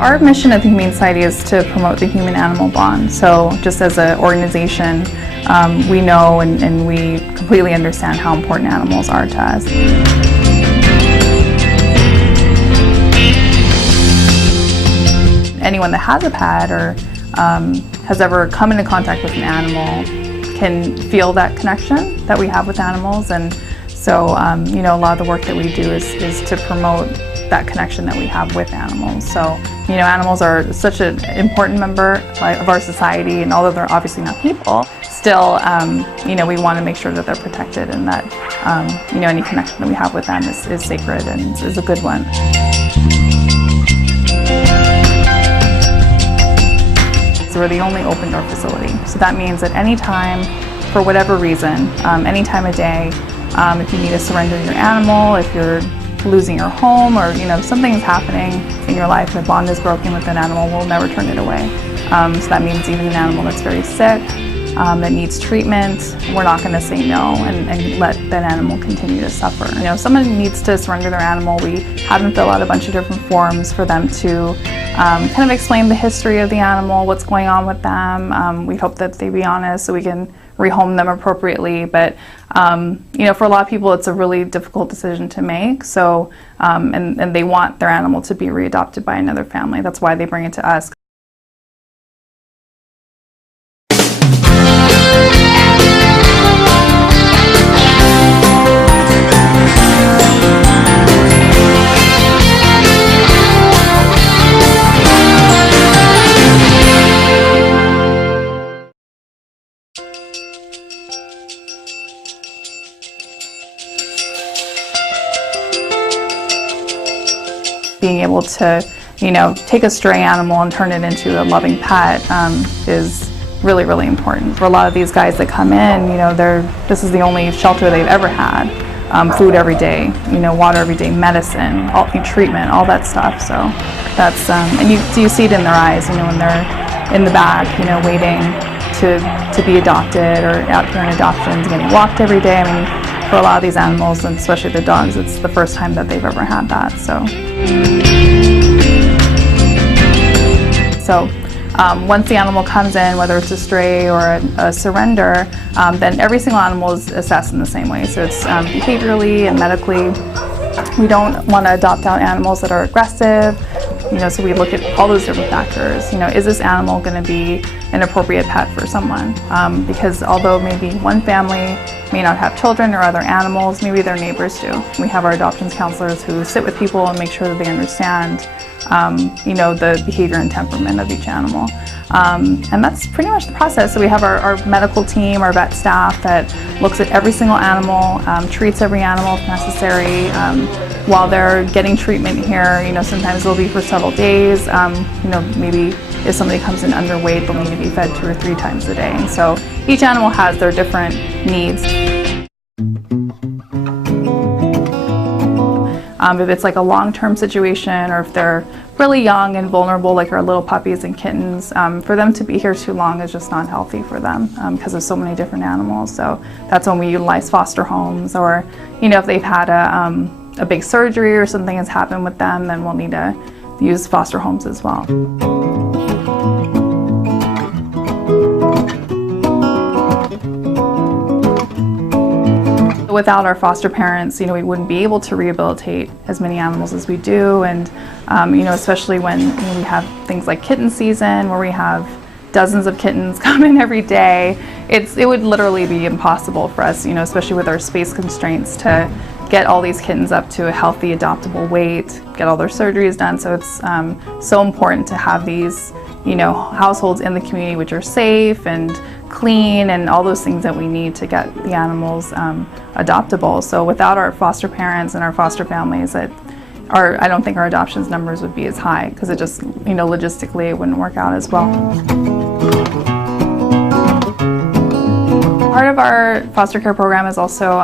Our mission at the Humane Society is to promote the human-animal bond. So just as an organization, we know and we completely understand how important animals are to us. Anyone that has a pet or has ever come into contact with an animal can feel that connection that we have with animals. And so, you know, a lot of the work that we do is to promote that connection that we have with animals. So, you know, animals are such an important member of our society, and although they're obviously not people, still, you know, we want to make sure that they're protected and that, you know, any connection that we have with them is sacred and is a good one. So we're the only open door facility. So that means at any time, for whatever reason, any time of day, if you need to surrender your animal, if you're losing your home, or you know something's happening in your life, the bond is broken with an animal, we'll never turn it away. So that means even an animal that's very sick, that needs treatment, we're not going to say no and let that animal continue to suffer. You know, if someone needs to surrender their animal, we have them fill out a bunch of different forms for them to kind of explain the history of the animal, what's going on with them. We hope that they be honest so we can rehome them appropriately, but you know, for a lot of people it's a really difficult decision to make. So and they want their animal to be readopted by another family. That's why they bring it to us. Being able to, you know, take a stray animal and turn it into a loving pet is really, really important. For a lot of these guys that come in, you know, this is the only shelter they've ever had. Food every day, you know, water every day, medicine, treatment, all that stuff. So that's, and you see it in their eyes, you know, when they're in the back, you know, waiting to be adopted or out here in adoptions, getting walked every day. I mean, for a lot of these animals, and especially the dogs, it's the first time that they've ever had that. So once the animal comes in, whether it's a stray or a surrender, then every single animal is assessed in the same way. So it's behaviorally and medically. We don't want to adopt out animals that are aggressive, you know, so we look at all those different factors. You know, is this animal going to be an appropriate pet for someone? Because although maybe one family may not have children or other animals, maybe their neighbors do. We have our adoptions counselors who sit with people and make sure that they understand, you know, the behavior and temperament of each animal. And that's pretty much the process. So we have our medical team, our vet staff that looks at every single animal, treats every animal if necessary. While they're getting treatment here, you know, sometimes it'll be for several days. You know, maybe if somebody comes in underweight, they'll need to be fed 2 or 3 times a day. And so each animal has their different needs. If it's like a long-term situation, or if they're really young and vulnerable, like our little puppies and kittens, for them to be here too long is just not healthy for them because of so many different animals. So that's when we utilize foster homes, or you know, if they've had a big surgery or something has happened with them, then we'll need to use foster homes as well. Without our foster parents, you know, we wouldn't be able to rehabilitate as many animals as we do, and you know, especially when we have things like kitten season, where we have dozens of kittens come in every day. It would literally be impossible for us, you know, especially with our space constraints, to get all these kittens up to a healthy, adoptable weight, get all their surgeries done. So it's so important to have these, you know, households in the community which are safe and clean and all those things that we need to get the animals adoptable. So without our foster parents and our foster families, I don't think our adoptions numbers would be as high, because it just, you know, logistically it wouldn't work out as well. Part of our foster care program is also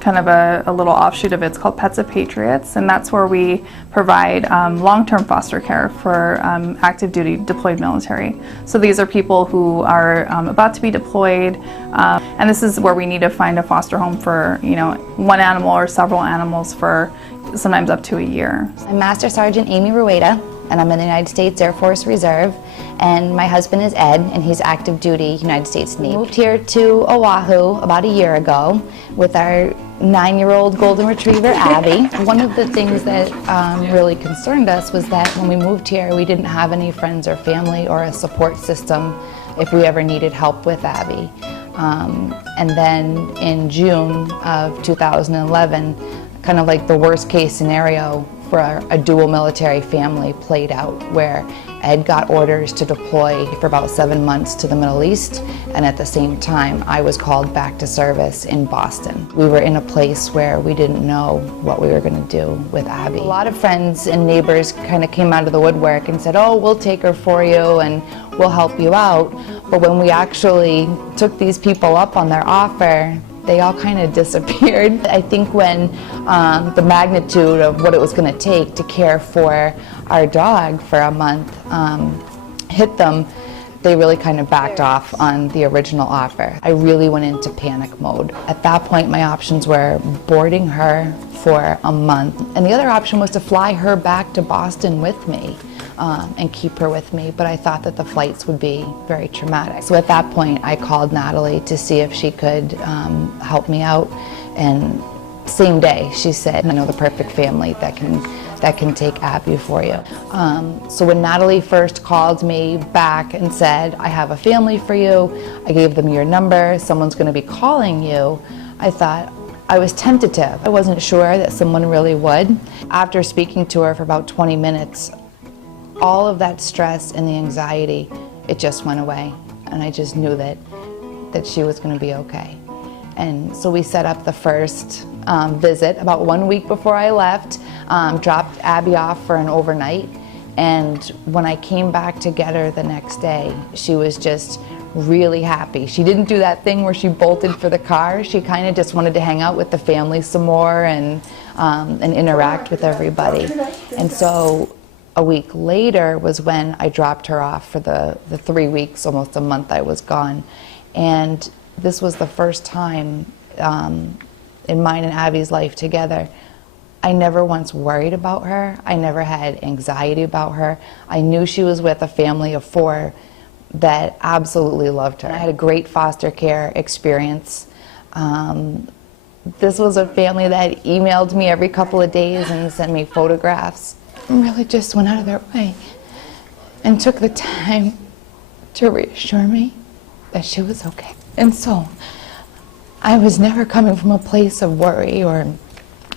kind of a little offshoot of it. It's called Pets of Patriots, and that's where we provide long-term foster care for active duty deployed military. So these are people who are about to be deployed, and this is where we need to find a foster home for, you know, one animal or several animals for sometimes up to a year. I'm Master Sergeant Amy Rueda. and I'm in the United States Air Force Reserve, and my husband is Ed, and he's active duty United States Navy. We moved here to Oahu about a year ago with our 9-year-old golden retriever, Abby. One of the things that really concerned us was that when we moved here, we didn't have any friends or family or a support system if we ever needed help with Abby. And then in June of 2011, kind of like the worst case scenario for a dual military family played out, where Ed got orders to deploy for about 7 months to the Middle East, and at the same time I was called back to service in Boston. We were in a place where we didn't know what we were going to do with Abby. A lot of friends and neighbors kind of came out of the woodwork and said, oh, we'll take her for you and we'll help you out. But when we actually took these people up on their offer, they all kind of disappeared. I think when the magnitude of what it was going to take to care for our dog for a month hit them, they really kind of backed off on the original offer. I really went into panic mode. At that point, my options were boarding her for a month, and the other option was to fly her back to Boston with me and keep her with me, but I thought that the flights would be very traumatic. So at that point, I called Natalie to see if she could help me out, and same day she said, I know the perfect family that can take Abby for you. So when Natalie first called me back and said, I have a family for you, I gave them your number, someone's going to be calling you, I thought, I was tentative. I wasn't sure that someone really would. After speaking to her for about 20 minutes, all of that stress and the anxiety, it just went away. And I just knew that she was going to be okay. And so we set up the first visit about 1 week before I left, dropped Abby off for an overnight. And when I came back to get her the next day, she was just really happy. She didn't do that thing where she bolted for the car. She kind of just wanted to hang out with the family some more and interact with everybody. And so a week later was when I dropped her off for the 3 weeks, almost a month I was gone. And this was the first time in mine and Abby's life together, I never once worried about her. I never had anxiety about her. I knew she was with a family of 4 that absolutely loved her. I had a great foster care experience. This was a family that emailed me every couple of days and sent me photographs. Really just went out of their way and took the time to reassure me that she was okay. And so I was never coming from a place of worry or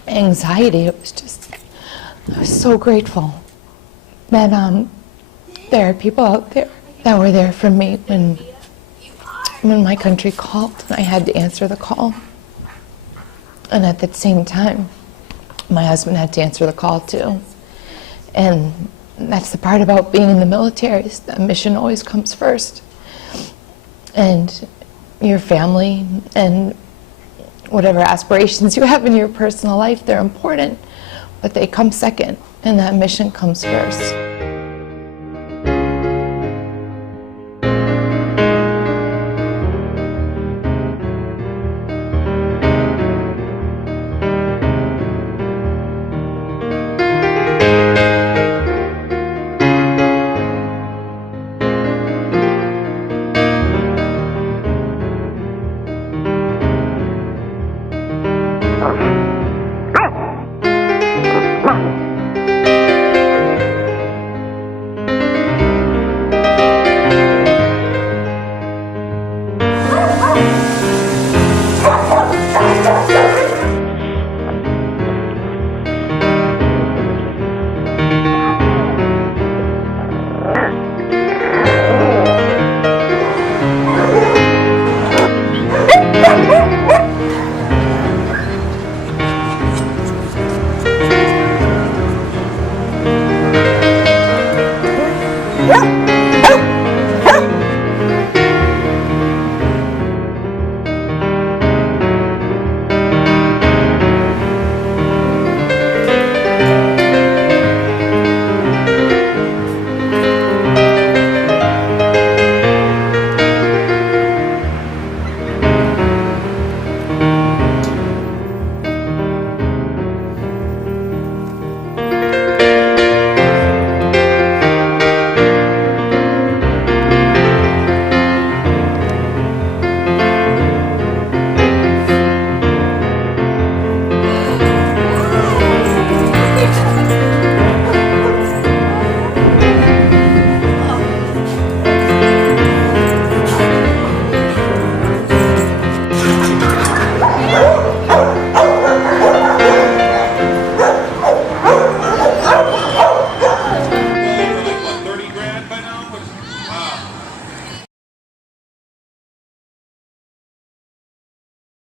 anxiety. It was just, I was so grateful that there are people out there that were there for me when my country called and I had to answer the call. And at the same time, my husband had to answer the call too. And that's the part about being in the military, is that mission always comes first. And your family and whatever aspirations you have in your personal life, they're important, but they come second, and that mission comes first. Yeah.